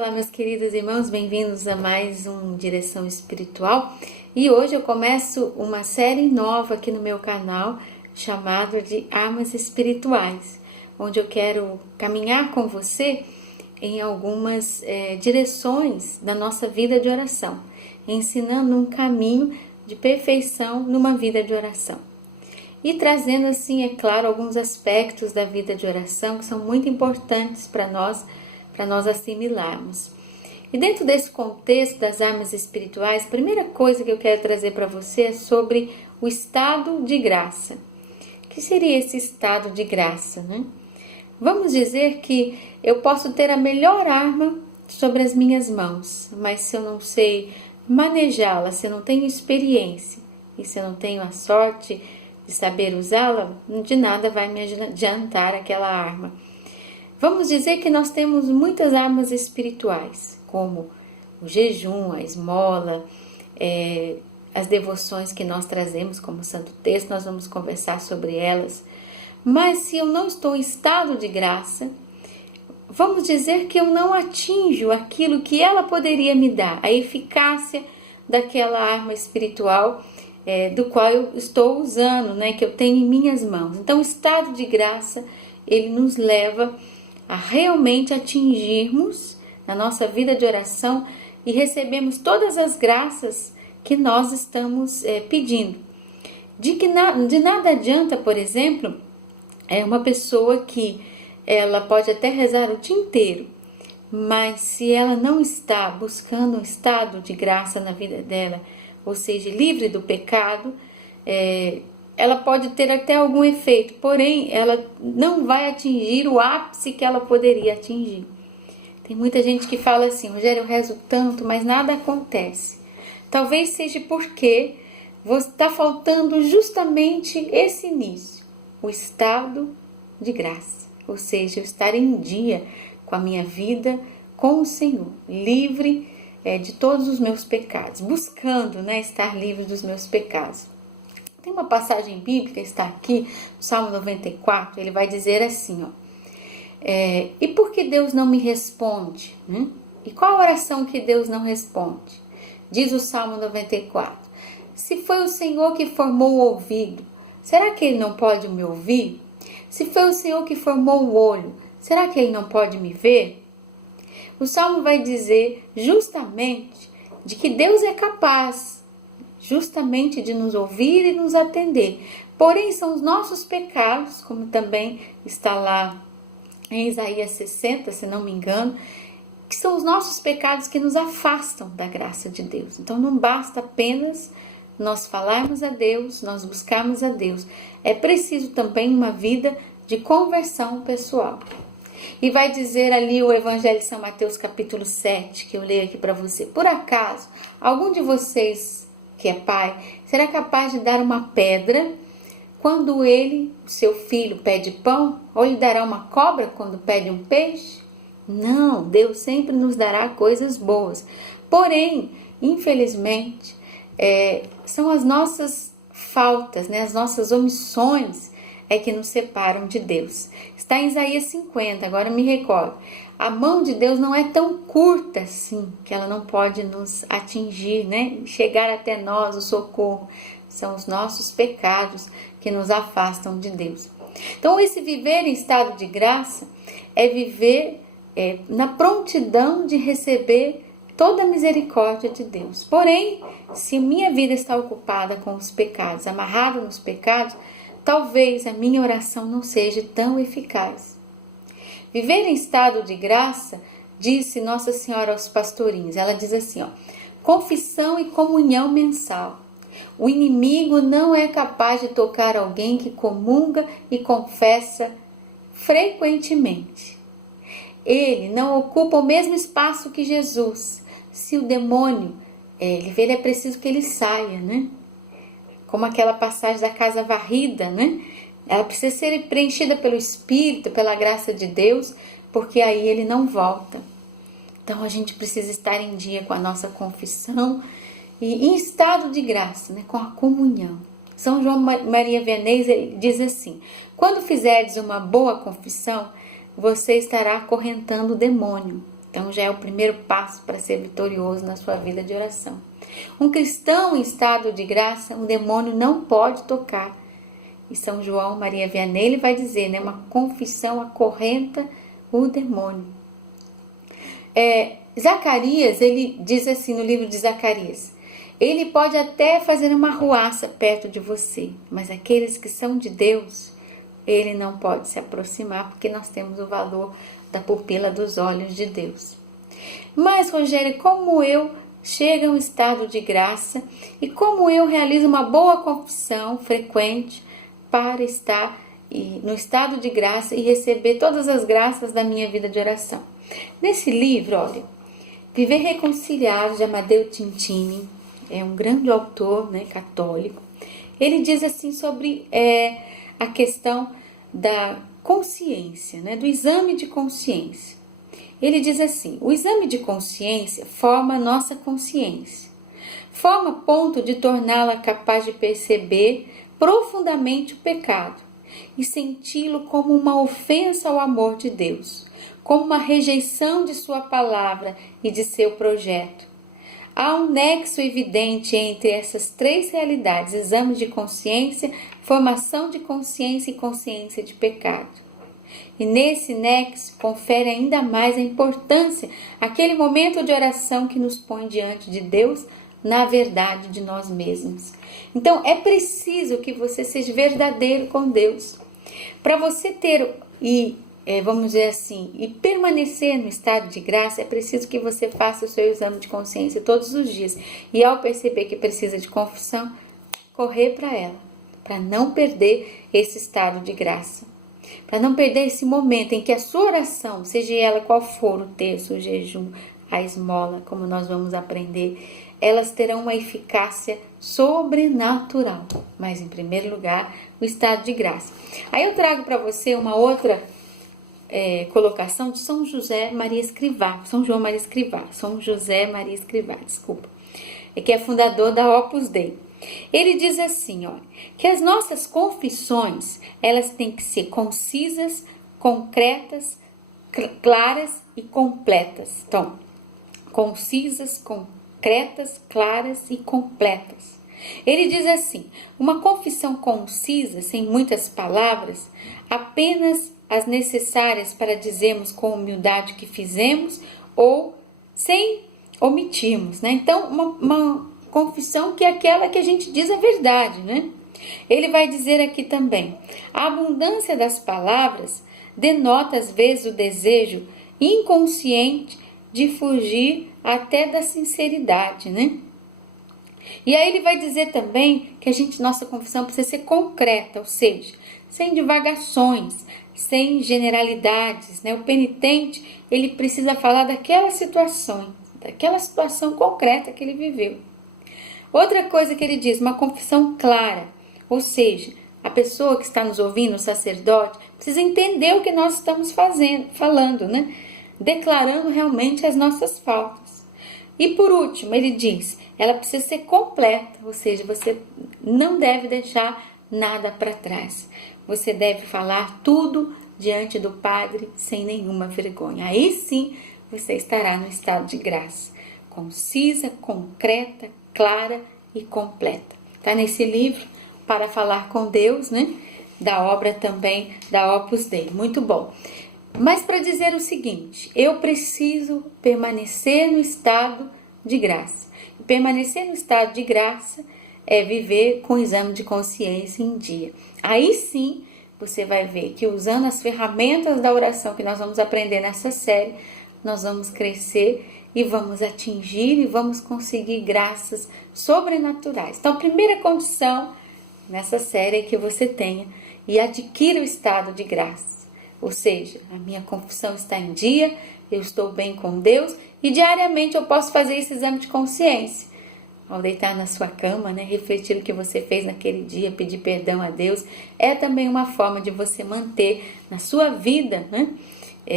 Olá, meus queridos irmãos, bem-vindos a mais um Direção Espiritual. E hoje eu começo uma série nova aqui no meu canal, chamada de Armas Espirituais, onde eu quero caminhar com você em algumas direções da nossa vida de oração, ensinando um caminho de perfeição numa vida de oração. E trazendo assim, é claro, alguns aspectos da vida de oração que são muito importantes para nós assimilarmos. E dentro desse contexto das armas espirituais, a primeira coisa que eu quero trazer para você é sobre o estado de graça. O que seria esse estado de graça, né? Vamos dizer que eu posso ter a melhor arma sobre as minhas mãos, mas se eu não sei manejá-la, se eu não tenho experiência e se eu não tenho a sorte de saber usá-la, de nada vai me adiantar aquela arma. Vamos dizer que nós temos muitas armas espirituais, como o jejum, a esmola, as devoções que nós trazemos como Santo Texto, nós vamos conversar sobre elas. Mas se eu não estou em estado de graça, vamos dizer que eu não atinjo aquilo que ela poderia me dar, a eficácia daquela arma espiritual do qual eu estou usando, né, que eu tenho em minhas mãos. Então, o estado de graça, ele nos leva a realmente atingirmos na nossa vida de oração e recebemos todas as graças que nós estamos pedindo. De nada adianta, por exemplo, uma pessoa que ela pode até rezar o dia inteiro, mas se ela não está buscando um estado de graça na vida dela, ou seja, livre do pecado, ela pode ter até algum efeito, porém ela não vai atingir o ápice que ela poderia atingir. Tem muita gente que fala assim: Rogério, eu rezo tanto, mas nada acontece. Talvez seja porque está faltando justamente esse início, o estado de graça, ou seja, eu estar em dia com a minha vida, com o Senhor, livre de todos os meus pecados, buscando estar livre dos meus pecados. Tem uma passagem bíblica, está aqui, no Salmo 94, ele vai dizer assim, e por que Deus não me responde? E qual a oração que Deus não responde? Diz o Salmo 94, se foi o Senhor que formou o ouvido, será que Ele não pode me ouvir? Se foi o Senhor que formou o olho, será que Ele não pode me ver? O Salmo vai dizer justamente de que Deus é capaz justamente de nos ouvir e nos atender. Porém, são os nossos pecados, como também está lá em Isaías 60, se não me engano, que são os nossos pecados que nos afastam da graça de Deus. Então, não basta apenas nós falarmos a Deus, nós buscarmos a Deus. É preciso também uma vida de conversão pessoal. E vai dizer ali o Evangelho de São Mateus, capítulo 7, que eu leio aqui para você. Por acaso, algum de vocês que é pai, será capaz de dar uma pedra quando ele, seu filho, pede pão? Ou lhe dará uma cobra quando pede um peixe? Não, Deus sempre nos dará coisas boas. Porém, infelizmente, são as nossas faltas, as nossas omissões que nos separam de Deus. Está em Isaías 50, agora me recordo. A mão de Deus não é tão curta assim, que ela não pode nos atingir, chegar até nós o socorro. São os nossos pecados que nos afastam de Deus. Então, esse viver em estado de graça é viver na prontidão de receber toda a misericórdia de Deus. Porém, se minha vida está ocupada com os pecados, amarrada nos pecados, talvez a minha oração não seja tão eficaz. Viver em estado de graça, disse Nossa Senhora aos pastorinhos, ela diz assim, confissão e comunhão mensal. O inimigo não é capaz de tocar alguém que comunga e confessa frequentemente. Ele não ocupa o mesmo espaço que Jesus. Se o demônio ele vê, é preciso que ele saia, Como aquela passagem da casa varrida, Ela precisa ser preenchida pelo Espírito, pela graça de Deus, porque aí ele não volta. Então a gente precisa estar em dia com a nossa confissão e em estado de graça, com a comunhão. São João Maria Vianney diz assim: quando fizerdes uma boa confissão, você estará acorrentando o demônio. Então já é o primeiro passo para ser vitorioso na sua vida de oração. Um cristão em estado de graça, um demônio não pode tocar. E São João Maria Vianney ele vai dizer, né, uma confissão acorrenta o demônio. Zacarias, ele diz assim no livro de Zacarias, ele pode até fazer uma arruaça perto de você, mas aqueles que são de Deus, ele não pode se aproximar, porque nós temos o valor da pupila dos olhos de Deus. Mas, Rogério, como eu chego a um estado de graça e como eu realizo uma boa confissão frequente para estar no estado de graça e receber todas as graças da minha vida de oração? Nesse livro, olha, Viver Reconciliado, de Amadeu Tintini, é um grande autor, né, católico. Ele diz assim sobre a questão da consciência, né, do exame de consciência. Ele diz assim, o exame de consciência forma a nossa consciência, forma ponto de torná-la capaz de perceber profundamente o pecado e senti-lo como uma ofensa ao amor de Deus, como uma rejeição de sua palavra e de seu projeto. Há um nexo evidente entre essas três realidades, exame de consciência, formação de consciência e consciência de pecado. E nesse nexo confere ainda mais a importância aquele momento de oração que nos põe diante de Deus na verdade de nós mesmos. Então é preciso que você seja verdadeiro com Deus. Para você ter vamos dizer assim, e permanecer no estado de graça, é preciso que você faça o seu exame de consciência todos os dias. E ao perceber que precisa de confissão, correr para ela, para não perder esse estado de graça. Para não perder esse momento em que a sua oração, seja ela qual for, o terço, o jejum, a esmola, como nós vamos aprender, elas terão uma eficácia sobrenatural. Mas, em primeiro lugar, o estado de graça. Aí eu trago para você uma outra colocação de São José Maria Escrivá, São João Maria Escrivá, São José Maria Escrivá, que é fundador da Opus Dei. Ele diz assim, ó, que as nossas confissões, elas têm que ser concisas, concretas, claras e completas. Então, concisas, concretas, claras e completas. Ele diz assim, uma confissão concisa, sem muitas palavras, apenas as necessárias para dizermos com humildade que fizemos ou sem omitirmos, né? Então, uma confissão que é aquela que a gente diz a verdade, né? Ele vai dizer aqui também, a abundância das palavras denota às vezes o desejo inconsciente de fugir até da sinceridade, né? E aí ele vai dizer também que nossa confissão precisa ser concreta, ou seja, sem divagações, sem generalidades, né? O penitente, ele precisa falar daquela situação concreta que ele viveu. Outra coisa que ele diz, uma confissão clara, ou seja, a pessoa que está nos ouvindo, o sacerdote, precisa entender o que nós estamos falando, né? Declarando realmente as nossas faltas. E por último, ele diz, ela precisa ser completa, ou seja, você não deve deixar nada para trás. Você deve falar tudo diante do Padre sem nenhuma vergonha. Aí sim você estará no estado de graça, concisa, concreta, clara e completa. Está nesse livro, Para Falar com Deus, né? Da obra também da Opus Dei. Muito bom. Mas para dizer o seguinte, eu preciso permanecer no estado de graça. E permanecer no estado de graça é viver com o exame de consciência em dia. Aí sim você vai ver que usando as ferramentas da oração que nós vamos aprender nessa série, nós vamos crescer e vamos atingir e vamos conseguir graças sobrenaturais. Então, a primeira condição nessa série é que você tenha e adquira o estado de graça. Ou seja, a minha confissão está em dia, eu estou bem com Deus e diariamente eu posso fazer esse exame de consciência. Ao deitar na sua cama, né, refletir o que você fez naquele dia, pedir perdão a Deus, é também uma forma de você manter na sua vida, né,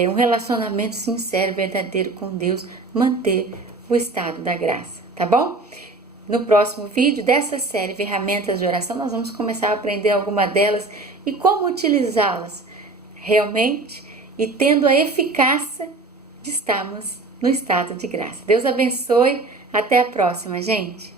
um relacionamento sincero, verdadeiro com Deus, manter o estado da graça, tá bom? No próximo vídeo dessa série Ferramentas de Oração, nós vamos começar a aprender alguma delas e como utilizá-las realmente e tendo a eficácia de estarmos no estado de graça. Deus abençoe. Até a próxima, gente.